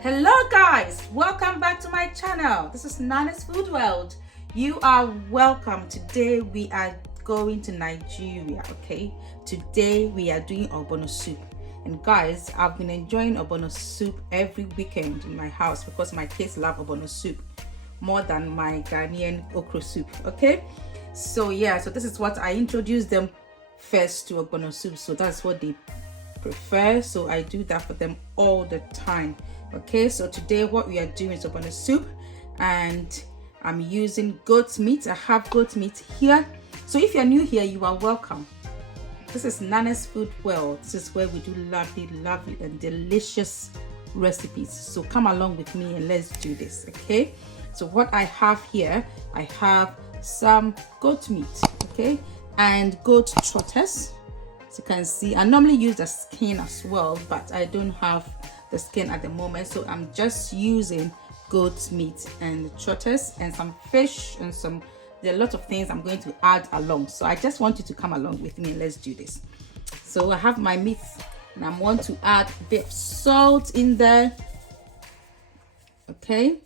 Hello guys, welcome back to my channel. This is Nana's Food World. You are welcome. Today we are going to Nigeria. Okay, today we are doing ogbono soup. And guys, I've been enjoying ogbono soup every weekend in my house because my kids love ogbono soup more than my Ghanaian okro soup. Okay, so yeah, so this is what I introduced them first to ogbono soup, so that's what they prefer, so I do that for them all the time. Okay, so today what we are doing is ogbono soup, and I'm using goat meat. I have goat meat here, so if you're new here, you are welcome. This is Nana's Food World. This is where we do lovely and delicious recipes, so come along with me and let's do this. Okay, so what I have here, I have some goat meat, okay, and goat trotters. As you can see, I normally use the skin as well, but I don't have the skin at the moment, so I'm just using goat meat and trotters and some fish and there are a lot of things I'm going to add along. So I just want you to come along with me and let's do this. So I have my meat and I want to add a bit of salt in there. Okay,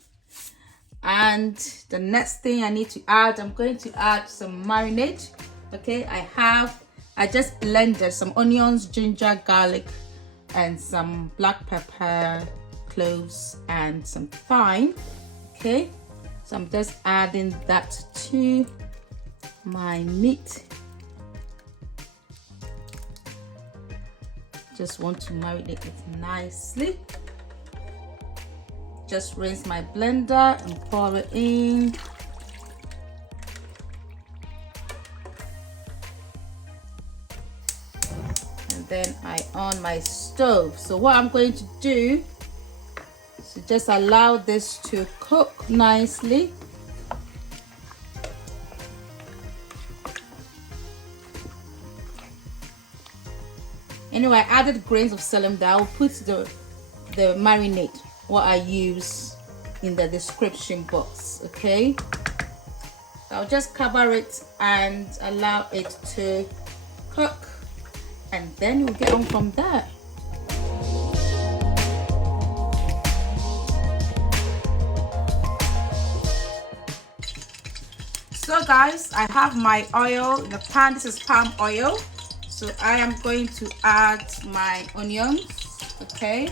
and the next thing I need to add, I'm going to add some marinade. Okay, I just blended some onions, ginger, garlic, and some black pepper, cloves, and some thyme. Okay, so I'm just adding that to my meat. Just want to marinate it nicely. Just rinse my blender and pour it in. Then I on my stove. So what I'm going to do is just allow this to cook nicely. Anyway, I added grains of selim that I'll put the marinade, what I use, in the description box. Okay, so I'll just cover it and allow it to cook, and then we'll get on from there. So guys, I have my oil in the pan. This is palm oil, so I am going to add my onions. Okay,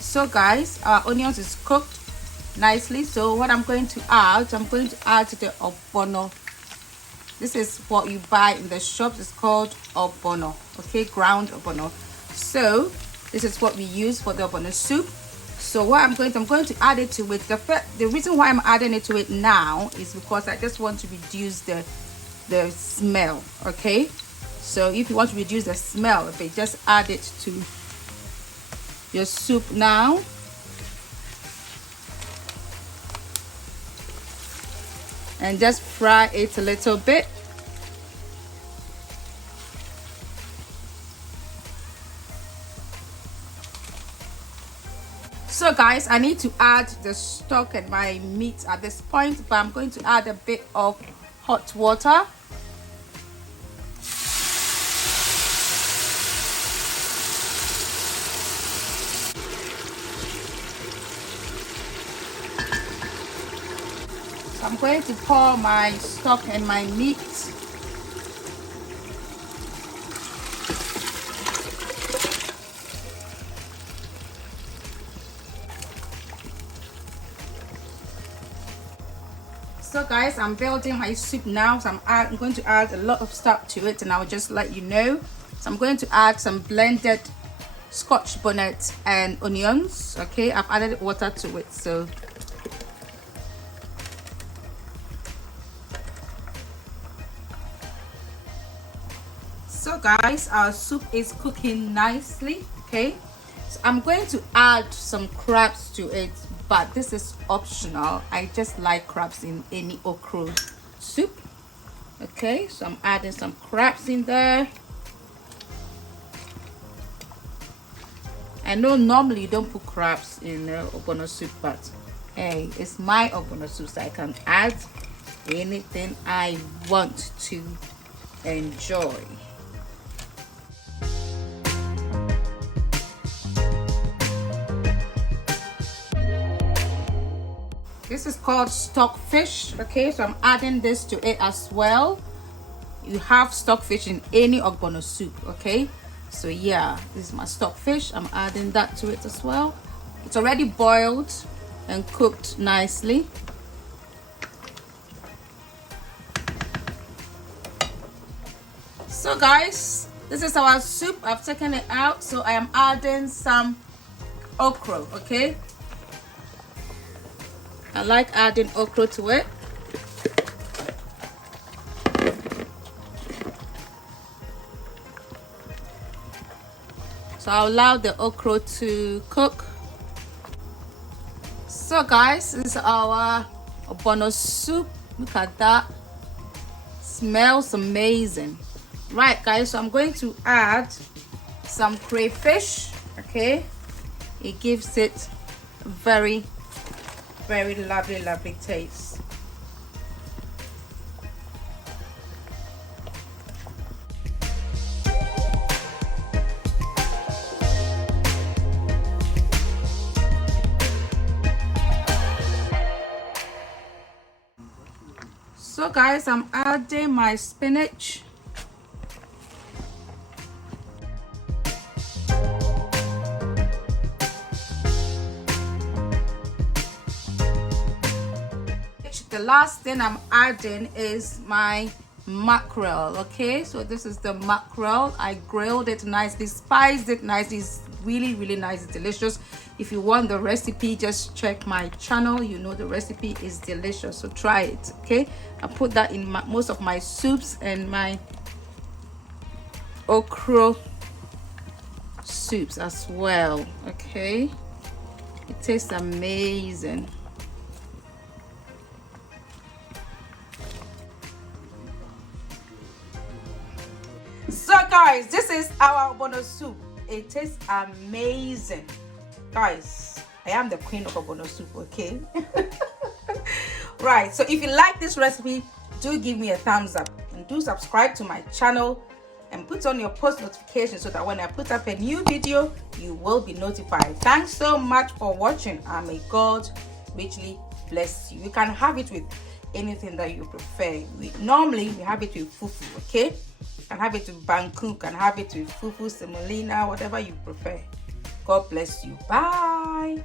so guys, our onions is cooked nicely. So what I'm going to add the ogbono. This is what you buy in the shops. It's called ogbono. Okay, ground ogbono. So this is what we use for the ogbono soup. So what I'm going to add it to it. The reason why I'm adding it to it now is because I just want to reduce the smell. Okay, so if you want to reduce the smell, okay, just add it to your soup now. And just fry it a little bit. So guys, I need to add the stock and my meat at this point, but I'm going to add a bit of hot water. I'm going to pour my stock and my meat. So guys, I'm building my soup now, so I'm going to add a lot of stuff to it, and I'll just let you know. So I'm going to add some blended scotch bonnet and onions. Okay, I've added water to it. So guys, our soup is cooking nicely. Okay, so I'm going to add some crabs to it, but this is optional. I just like crabs in any okro soup. Okay, so I'm adding some crabs in there. I know normally you don't put crabs in ogbono soup, but hey, it's my ogbono soup, so I can add anything I want to enjoy. This is called stockfish. Okay, so I'm adding this to it as well. You have stockfish in any ogbono soup. Okay, so yeah, this is my stockfish. I'm adding that to it as well. It's already boiled and cooked nicely. So guys, this is our soup. I've taken it out, so I am adding some okra. Okay, I like adding okra to it. So I'll allow the okra to cook. So guys, this is our ogbono soup. Look at that, smells amazing. Right guys, so I'm going to add some crayfish. Okay, it gives it a very lovely taste. So guys, I'm adding my spinach. The last thing I'm adding is my mackerel. Okay, so this is the mackerel. I grilled it nicely, spiced it nicely. It's really nice, it's delicious. If you want the recipe, just check my channel. You know the recipe is delicious, so try it. Okay, I put that in most of my soups and my okra soups as well. Okay, it tastes amazing. So guys, this is our ogbono soup. It tastes amazing. Guys, I am the queen of ogbono soup. Okay. Right, so if you like this recipe, do give me a thumbs up and do subscribe to my channel and put on your post notifications so that when I put up a new video, you will be notified. Thanks so much for watching, and may God richly bless you. You can have it with anything that you prefer. Normally we have it with fufu. Okay, you can have it with banku, you can have it with fufu, semolina, whatever you prefer. God bless you. Bye.